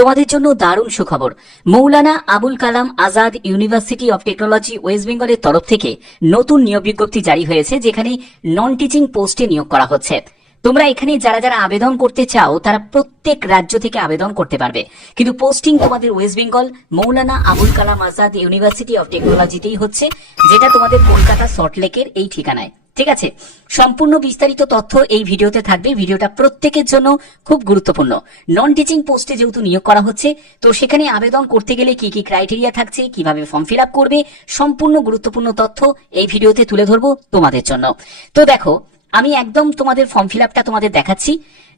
তোমাদের জন্য দারুণ সুখবর। Maulana Abul Kalam Azad university of technology West বেঙ্গলের তরফ থেকে নতুন নিয়োগ বিজ্ঞপ্তি জারি হয়েছে, যেখানে নন টিচিং পোস্টে নিয়োগ করা হচ্ছে। তোমরা এখানে যারা যারা আবেদন করতে চাও, তারা প্রত্যেক রাজ্য থেকে আবেদন করতে পারবে। কিন্তু পোস্টিং তোমাদের West Bengal, Maulana Abul Kalam Azad university of টেকনোলজিতেই হচ্ছে, যেটা তোমাদের কলকাতা সল্টলেকের এই ঠিকানায়। ঠিক আছে? সম্পূর্ণ বিস্তারিত তথ্য এই ভিডিওতে থাকবে। ভিডিওটা প্রত্যেকের জন্য খুব গুরুত্বপূর্ণ। নন টিচিং পোস্টে যেহেতু নিয়োগ করা হচ্ছে, তো সেখানে আবেদন করতে গেলে কি কি ক্রাইটেরিয়া থাকছে, কীভাবে ফর্ম ফিল করবে, সম্পূর্ণ গুরুত্বপূর্ণ তথ্য এই ভিডিওতে তুলে ধরবো তোমাদের জন্য। তো দেখো, আমি একদম তোমাদের ফর্ম ফিল তোমাদের দেখাচ্ছি।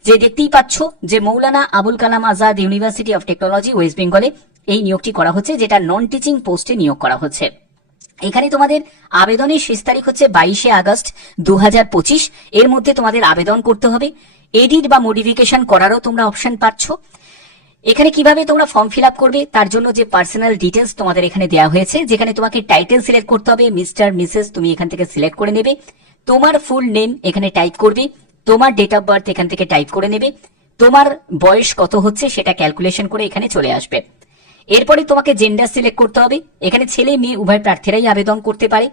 যে দেখতেই পাচ্ছ যে Maulana Abul Kalam Azad university of technology West বেঙ্গলে এই নিয়োগটি করা হচ্ছে, যেটা নন টিচিং পোস্টে নিয়োগ করা হচ্ছে। এখানে তোমাদের আবেদনের শেষ তারিখ হচ্ছে বাইশে আগস্ট দুহাজার পঁচিশ। এর মধ্যে তোমাদের আবেদন করতে হবে। এডিট বা মডিফিকেশন করারও তোমরা অপশন পাচ্ছ। এখানে কীভাবে তোমরা ফর্ম ফিল করবে, তার জন্য যে পার্সোনাল ডিটেলস তোমাদের এখানে দেওয়া হয়েছে, যেখানে তোমাকে টাইটেল সিলেক্ট করতে হবে, মিস্টার, মিসেস, তুমি এখান থেকে সিলেক্ট করে নেবে। তোমার ফুল নেম এখানে টাইপ করবে, তোমার ডেট অফ বার্থ এখান থেকে টাইপ করে নেবে, তোমার বয়স কত হচ্ছে সেটা ক্যালকুলেশন করে এখানে চলে আসবে। এরপরে তোমাকে জেন্ডার সিলেক্ট করতে হবে। এখানে ছেলে, মেয়ে, উভয় প্রার্থীরাই আবেদন করতে পারে।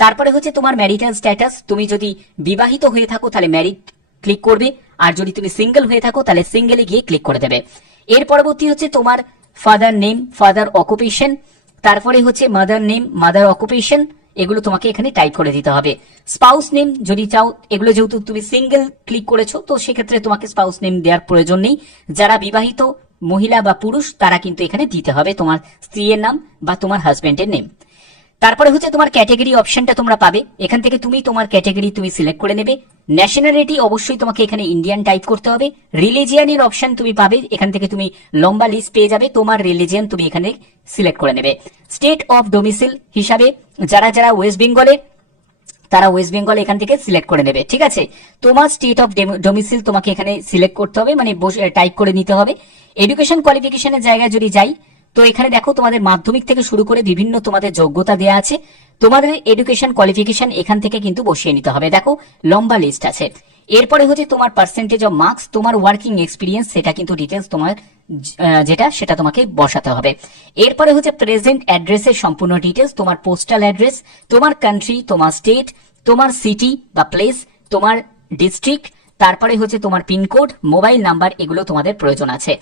তারপরে হচ্ছে তোমার ম্যারিটাল স্ট্যাটাস তুমি যদি বিবাহিত হয়ে থাকো, তাহলে ম্যারিড ক্লিক করবে। আর যদি তুমি সিঙ্গেল হয়ে থাকো, তাহলে সিঙ্গেলে গিয়ে ক্লিক করে দেবে। এর পরবর্তী হচ্ছে তোমার ফাদার নেম ফাদার অকুপেশন তারপরে হচ্ছে মাদার নেম মাদার অকুপেশন এগুলো তোমাকে এখানে টাইপ করে দিতে হবে। স্পাউস নেম যদি চাও, এগুলো যেহেতু তুমি সিঙ্গেল ক্লিক করেছ, তো সেক্ষেত্রে তোমাকে স্পাউস নেম দেওয়ার প্রয়োজন নেই। যারা বিবাহিত মহিলা বা পুরুষ, তারা কিন্তু এখানে দিতে হবে। তোমার স্ত্রীর নাম বা তোমার হাজবেন্ডের নেম তারপরে হচ্ছে তোমার ক্যাটাগরি অপশনটা তোমরা পাবে। এখান থেকে তুমি তোমার ক্যাটাগরি তুমি সিলেক্ট করে নেবে। ন্যাশনালিটি অবশ্যই তোমাকে এখানে ইন্ডিয়ান টাইপ করতে হবে। রিলিজিয়ানের অপশন তুমি পাবে। এখান থেকে তুমি লম্বা লিস্ট পেয়ে যাবে। তোমার রিলিজিয়ান তুমি এখানে সিলেক্ট করে নেবে। স্টেট অফ ডোমিসিল হিসাবে যারা যারা ওয়েস্ট বেঙ্গলে তারা ওয়েস্ট বেঙ্গল এখান থেকে সিলেক্ট করে নেবে, ঠিক আছে? তোমার স্টেট অফ ডোমিসিল তোমাকে এখানে সিলেক্ট করতে হবে মানে টাইপ করে নিতে হবে। এডুকেশন কোয়ালিফিকেশনের জায়গায় যদি যাই তো এখানে দেখো তোমাদের মাধ্যমিক থেকে শুরু করে বিভিন্ন তোমাদের যোগ্যতা দেওয়া আছে। তোমাদের এডুকেশন কোয়ালিফিকেশন এখান থেকে কিন্তু বসিয়ে নিতে হবে। দেখো, লম্বা লিস্ট আছে। এরপরে হচ্ছে তোমার পার্সেন্টেজ অফ মার্কস তোমার ওয়ার্কিং এক্সপিরিয়েন্স সেটা কিন্তু ডিটেলস তোমার যেটা, সেটা তোমাকে বসাতে হবে। এরপরে হচ্ছে প্রেজেন্ট অ্যাড্রেসের সম্পূর্ণ ডিটেলস তোমার পোস্টাল অ্যাড্রেস তোমার কান্ট্রি তোমার স্টেট তোমার সিটি বা প্লেস তোমার ডিস্ট্রিক্ট তারপরে হচ্ছে তোমার পিনকোড মোবাইল নাম্বার এগুলো তোমাদের প্রয়োজন আছে।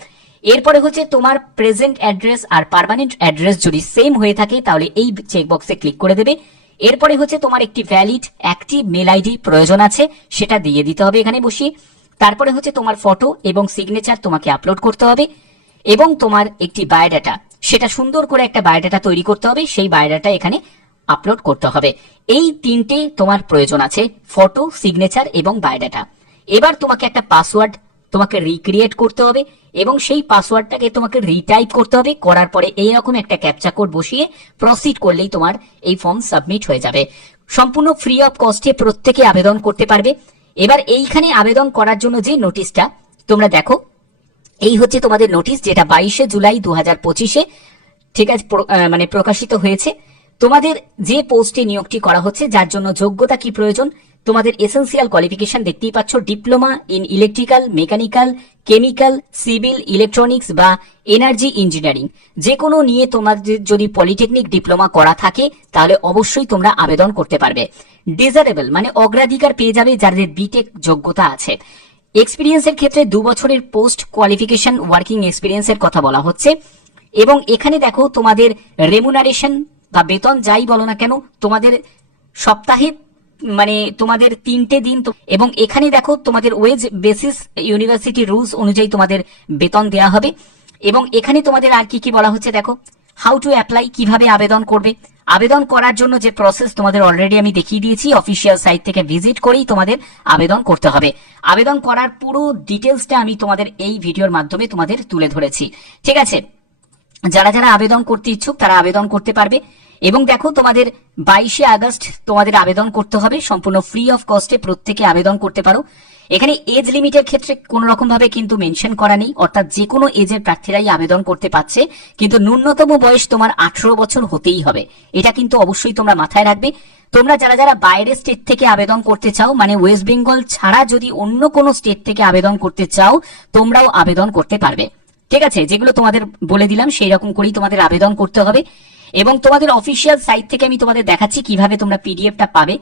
এরপরে হচ্ছে তোমার প্রেজেন্ট অ্যাড্রেস আর পারমানেন্ট অ্যাড্রেস যদি সেম হয়ে থাকে, তাহলে এই চেকবক্সে ক্লিক করে দেবে। এরপরে হচ্ছে তোমার একটি ভ্যালিড অ্যাক্টিভ মেল আইডি প্রয়োজন আছে, সেটা দিয়ে দিতে হবে এখানে বসিয়ে। তারপরে হচ্ছে তোমার ফটো এবং সিগনেচার তোমাকে আপলোড করতে হবে এবং তোমার একটি বায়োডাটা সেটা সুন্দর করে একটা বায়োডাটা তৈরি করতে হবে, সেই বায়োডাটা এখানে আপলোড করতে হবে। এই তিনটে তোমার প্রয়োজন আছে ফটো সিগনেচার এবং বায়োডাটা এবার তোমাকে একটা পাসওয়ার্ড তোমাকে রিক্রিয়েট করতে হবে। এবং সেই পাসওয়ার্ডটাকে তোমাকে রিটাইপ করতে হবে। করার পরে এইরকম একটা ক্যাপচা কোড বসিয়ে প্রসিড করলেই তোমার এই ফর্ম সাবমিট হয়ে যাবে। সম্পূর্ণ ফ্রি অফ কস্টে প্রত্যেকে আবেদন করতে পারবে। এবার এইখানে আবেদন করার জন্য যে নোটিশটা তোমরা দেখো, এই হচ্ছে তোমাদের নোটিশ যেটা বাইশে জুলাই দু হাজার পঁচিশে, ঠিক আছে মানে প্রকাশিত হয়েছে। তোমাদের যে পোস্টে নিয়োগটি করা হচ্ছে, যার জন্য যোগ্যতা কি প্রয়োজন তোমাদের এসেন্সিয়াল কোয়ালিফিকেশন দেখতেই পাচ্ছ diploma in electrical mechanical chemical civil electronics বা এনার্জি ইঞ্জিনিয়ারিং যে কোনো নিয়ে তোমাদের যদি পলিটেকনিক ডিপ্লোমা করা থাকে, তাহলে অবশ্যই তোমরা আবেদন করতে পারবে। ডিজারেবল মানে অগ্রাধিকার পেয়ে যাবে যাদের বিটেক যোগ্যতা আছে। এক্সপিরিয়েন্সের ক্ষেত্রে দু বছরের পোস্ট কোয়ালিফিকেশন ওয়ার্কিং এক্সপিরিয়েন্সের কথা বলা হচ্ছে। এবং এখানে দেখো তোমাদের রেমুনারেশন বা বেতন যাই বলো না কেন, তোমাদের সপ্তাহে মানে তোমাদের তিনটে দিন এবং এখানে দেখো তোমাদের ওয়েজ বেসিস ইউনিভার্সিটি রুলস অনুযায়ী তোমাদের বেতন দেওয়া হবে। এবং এখানে তোমাদের আর কি কি বলা হচ্ছে দেখো? হাউ টু অ্যাপ্লাই কীভাবে আবেদন করবে? আবেদন করার জন্য যে প্রসেস তোমাদের অলরেডি আমি দেখিয়ে দিয়েছি অফিসিয়াল সাইট থেকে ভিজিট করেই তোমাদের আবেদন করতে হবে। আবেদন করার পুরো ডিটেলসটা আমি তোমাদের এই ভিডিওর মাধ্যমে তোমাদের তুলে ধরেছি। ঠিক আছে? যারা যারা আবেদন করতে ইচ্ছুক তারা আবেদন করতে পারবে। এবং দেখো, তোমাদের বাইশে আগস্ট তোমাদের আবেদন করতে হবে। সম্পূর্ণ ফ্রি অফ কস্টে প্রত্যেকে আবেদন করতে পারো। এখানে এজ লিমিটের ক্ষেত্রে কোন রকম ভাবে কিন্তু মেনশন করা নেই। অর্থাৎ যে কোনো এজের প্রার্থীরাই আবেদন করতে পারছে। কিন্তু ন্যূনতম বয়স তোমার আঠারো বছর হতেই হবে। এটা কিন্তু অবশ্যই তোমরা মাথায় রাখবে। তোমরা যারা যারা বাইরের স্টেট থেকে আবেদন করতে চাও মানে ওয়েস্ট বেঙ্গল ছাড়া যদি অন্য কোনো স্টেট থেকে আবেদন করতে চাও, তোমরাও আবেদন করতে পারবে। ঠিক আছে? যেগুলো তোমাদের বলে দিলাম সেই রকম করেই তোমাদের আবেদন করতে হবে। এবং তোমাদের অফিসিয়াল সাইট থেকে আমি তোমাদের দেখাচ্ছি কীভাবে তোমরা পিডিএফটা পাবে।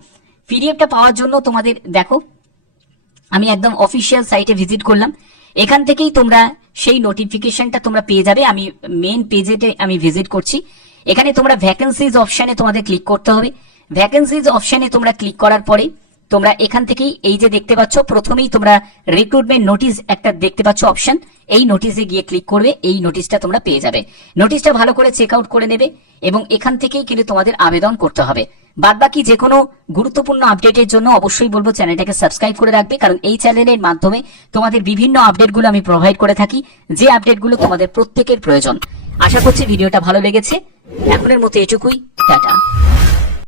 পিডিএফটা পাওয়ার জন্য তোমাদের, দেখো, আমি একদম অফিসিয়াল সাইটে ভিজিট করলাম। এখান থেকেই তোমরা সেই নোটিফিকেশনটা তোমরা পেয়ে যাবে। আমি মেন পেজেতে আমি ভিজিট করছি। এখানে তোমরা ভ্যাকেন্সিজ অপশানে তোমাদের ক্লিক করতে হবে। ভ্যাকেন্সিজ অপশানে তোমরা ক্লিক করার পরে তোমরা এখান থেকেই এই যে দেখতে পাচ্ছ, প্রথমেই তোমরা রিক্রুটমেন্ট নোটিশ একটা দেখতে পাচ্ছ অপশন এই নোটিশে গিয়ে ক্লিক করবে, এই নোটিশটা তোমরা পেয়ে যাবে। নোটিশটা ভালো করে চেক আউট করে নেবে এবং এখান থেকেই কিন্তু তোমাদের আবেদন করতে হবে। বাদ বাকি যে কোনো গুরুত্বপূর্ণ আপডেটের জন্য অবশ্যই বলব চ্যানেলটাকে সাবস্ক্রাইব করে রাখবে, কারণ এই চ্যানেলের মাধ্যমে তোমাদের বিভিন্ন আপডেটগুলো আমি প্রোভাইড করে থাকি, যে আপডেটগুলো তোমাদের প্রত্যেকের প্রয়োজন। আশা করছি ভিডিওটা ভালো লেগেছে। এখনের মতো এটুকুই, টাটা।